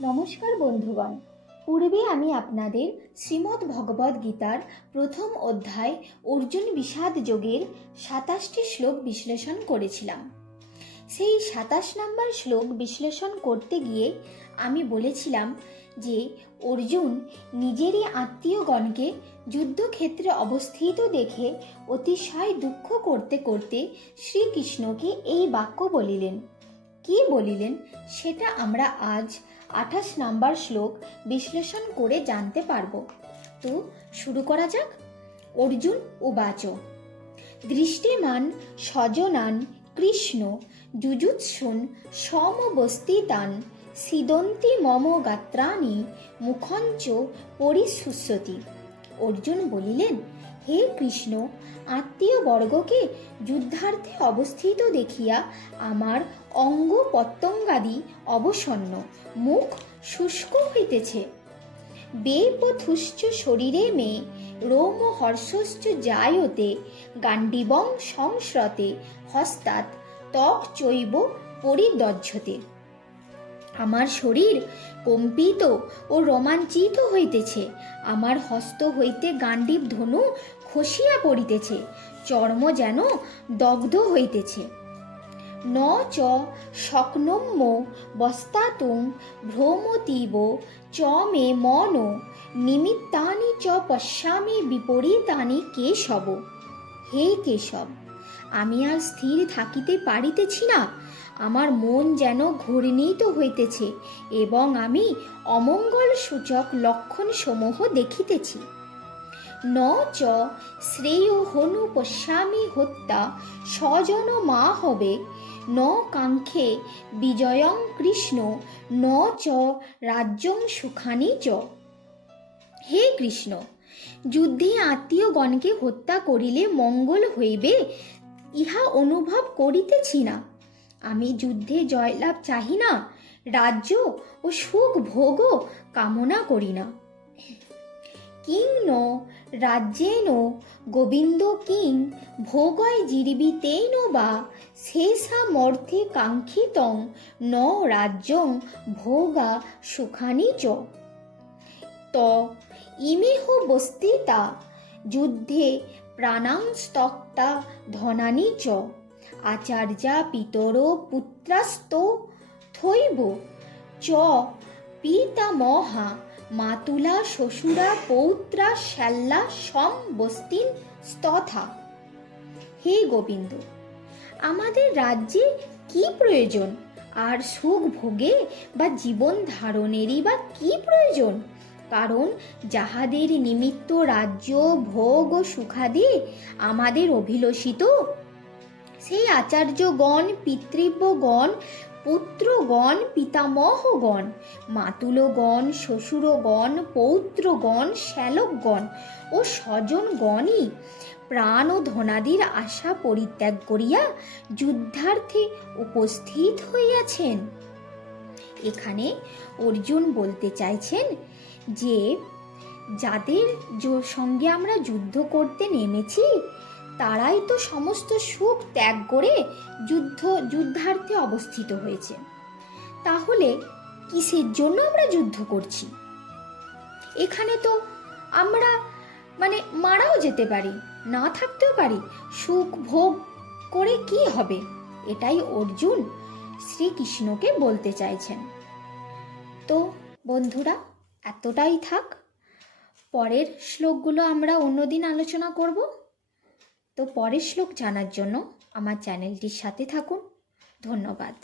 নমস্কার বন্ধুগণ। পূর্বে আমি আপনাদের শ্রীমদ্ ভগবদ গীতার প্রথম অধ্যায় অর্জুন বিষাদ যোগের সাতাশটি শ্লোক বিশ্লেষণ করেছিলাম। সেই সাতাশ নাম্বার শ্লোক বিশ্লেষণ করতে গিয়ে আমি বলেছিলাম যে, অর্জুন নিজেরই আত্মীয়গণকে যুদ্ধক্ষেত্রে অবস্থিত দেখে অতিশয় দুঃখ করতে করতে শ্রীকৃষ্ণকে এই বাক্য বলিলেন। কি বলিলেন? সেটা আমরা আজ আঠাশ নাম্বার শ্লোক বিশ্লেষণ করে জানতে পারব। তো শুরু করা যাক। অর্জুন উবাচ দৃষ্টিমান, সজনান, কৃষ্ণ যুজুৎসুন সমবস্তিতান, সিদন্তি মম গাত্রাণী মুখঞ্চ পরিশুষ্যতি অর্জুন বলিলেন, হে কৃষ্ণ আত্মীয় বর্গকে যুদ্ধার্থে অবস্থিত দেখিয়া আমার অঙ্গ পত্যঙ্গাদি অবসন্ন, মুখ শুষ্ক হইতেছে। বেপথুশ্চ শরীরে মে রোম হর্ষশ্চ জায়তে গান্ডিবং সংস্রতে হস্তাৎ ত্বক চৈব পরিদজ্জতে। আমার শরীর কম্পিত ও রোমাঞ্চিত হইতেছে। আমার হস্ত হইতে গান্ডীব ধনু খসিয়া পড়িতেছে। চর্ম যেন দগ্ধ হইতেছে। ন চ শক্নম্য বস্তাতুং ভ্রমতীব চ মে মন নিমিত্তানি চ পশ্যামি বিপরীতানি কেশব। হে কেশব! আমি আর স্থির থাকিতে পারিতেছি না। আমার মন যেন ঘূর্ণিত হইতেছে এবং আমি অমঙ্গল সূচক লক্ষণ সমূহ দেখিতেছি। ন চ, শ্রেয় হনু পশ্যামি হত্যা, স্বজন মা হবে। ন কাঙ্ক্ষে, বিজয়ং কৃষ্ণ। ন চ, রাজ্যং সুখানি চ। হে কৃষ্ণ, যুদ্ধে আত্মীয়গণকে হত্যা করিলে মঙ্গল হইবে ইহা অনুভব করিতেছি না। আমি যুদ্ধে জয়লাভ চাহি না, রাজ্য ও সুখ ভোগও কামনা করি না। কিং ন রাজ্যেন গোবিন্দ কিং, ভোগয় জীর্বিতেন বা শেষামর্থে কাঙ্ক্ষিতং, ন রাজ্যং ভোগা সুখানি চ। ত, ইমেহ বস্তিতা, যুদ্ধে প্রাণাংস্তক্তা ধনানি চ। আচার্যা পিতর পুত্রাস্ত থৈব। চ। পিতামহা মাতুলা শ্বশুরা পৌত্রা শ্যাল্লা সম বস্তিন স্তথা। হে গোবিন্দ, আমাদের রাজ্যে কি প্রয়োজন? আর সুখ ভোগে বা জীবন ধারণেরই বা কি প্রয়োজন? কারণ যাহাদের নিমিত্ত রাজ্য, ভোগ ও সুখাদি আমাদের অভিলষিত। সেই আচার্যগণ, পিতৃব্যগণ, পুত্রগণ, পিতামহগণ, মাতুলগণ, শ্বশুরগণ, পৌত্রগণ, শ্যালকগণ ও স্বজনগণই প্রাণ ও ধনাদির আশা পরিত্যাগ করিয়া যুদ্ধার্থে উপস্থিত হইয়াছেন। এখানে অর্জুন বলতে চাইছেন যে যাদের সঙ্গে আমরা যুদ্ধ করতে নেমেছি, তারাই তো সমস্ত সুখ ত্যাগ করে যুদ্ধ, যুদ্ধার্থে অবস্থিত হয়েছে। তাহলে কিসের জন্য আমরা যুদ্ধ করছি? এখানে তো আমরা মানে মারাও যেতে পারি, না থাকতেও পারি, সুখ ভোগ করে কি হবে? এটাই অর্জুন শ্রীকৃষ্ণকে বলতে চাইছেন। তো বন্ধুরা এতটাই থাক। পরের শ্লোকগুলো আমরা অন্যদিন আলোচনা করব। তো পরের শ্লোক জানার জন্য আমার চ্যানেলটির সাথে থাকুন। ধন্যবাদ।